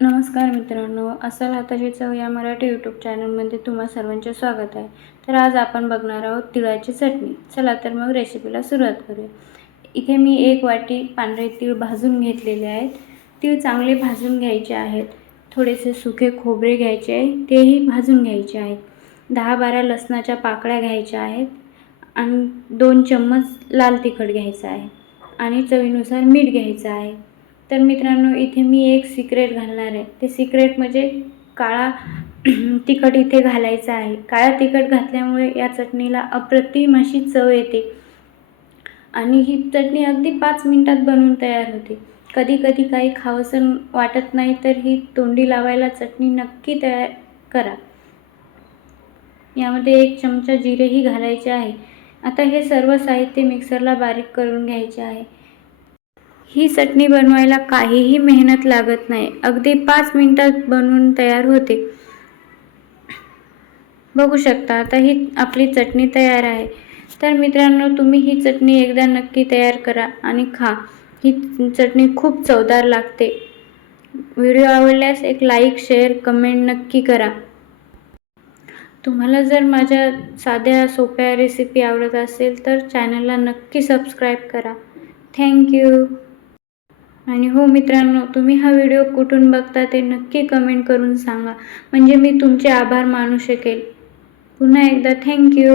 नमस्कार मित्रांनो, अस्सल हाताची चव या मराठी यूट्यूब चॅनलमध्ये तुम्हा सर्वांचे स्वागत आहे. तर आज आपण बघणार आहोत तिळाची चटणी. चला तर मग रेसिपीला सुरुवात करूया. इथे मी 1 वाटी पांढरे तीळ भाजून घेतलेले आहेत. तीळ चांगले भाजून घ्यायचे आहेत. थोडेसे सुके खोबरे घ्यायचे आहे, तेही भाजून घ्यायचे आहेत. 10-12 लसणाच्या पाकळ्या घ्यायच्या आहेत आणि 2 चम्मच लाल तिखट घ्यायचं आहे आणि चवीनुसार मीठ घ्यायचं आहे. तर मित्रांनो, इथे मी एक सिक्रेट घालणार आहे. ते सिक्रेट म्हणजे काळा तिखट इथे घालायचं आहे. काळा तिखट घातल्यामुळे या चटणीला अप्रतिम अशी चव येते आणि ही चटणी अगदी 5 मिनिटात बनवून तयार होते. कधी काही खावंसं वाटत नाही तर ही तोंडी लावायला चटणी नक्की तयार करा. यामध्ये 1 चमचा जिरेही घालायचे आहे. आता हे सर्व साहित्य मिक्सरला बारीक करून घ्यायचे आहे. ही चटणी बनवायला काहीही मेहनत लागत नाही. अगदी 5 मिनिटात बनवून तयार होते. बघू शकता, आता ही आपली चटणी तयार आहे. तर मित्रांनो, तुम्ही ही चटणी एकदा नक्की तयार करा आणि खा. ही चटणी खूप चवदार लागते. व्हिडिओ आवडल्यास एक लाईक, शेअर, कमेंट नक्की करा. तुम्हाला जर माझ्या साध्या सोप्या रेसिपी आवडत असेल तर चॅनलला नक्की सबस्क्राईब करा. थँक्यू. आणि हो मित्रांनो, तुम्ही हा व्हिडिओ कुठून बघता ते नक्की कमेंट करून सांगा, म्हणजे मी तुमचे आभार मानू शकेल. पुन्हा एकदा थँक्यू.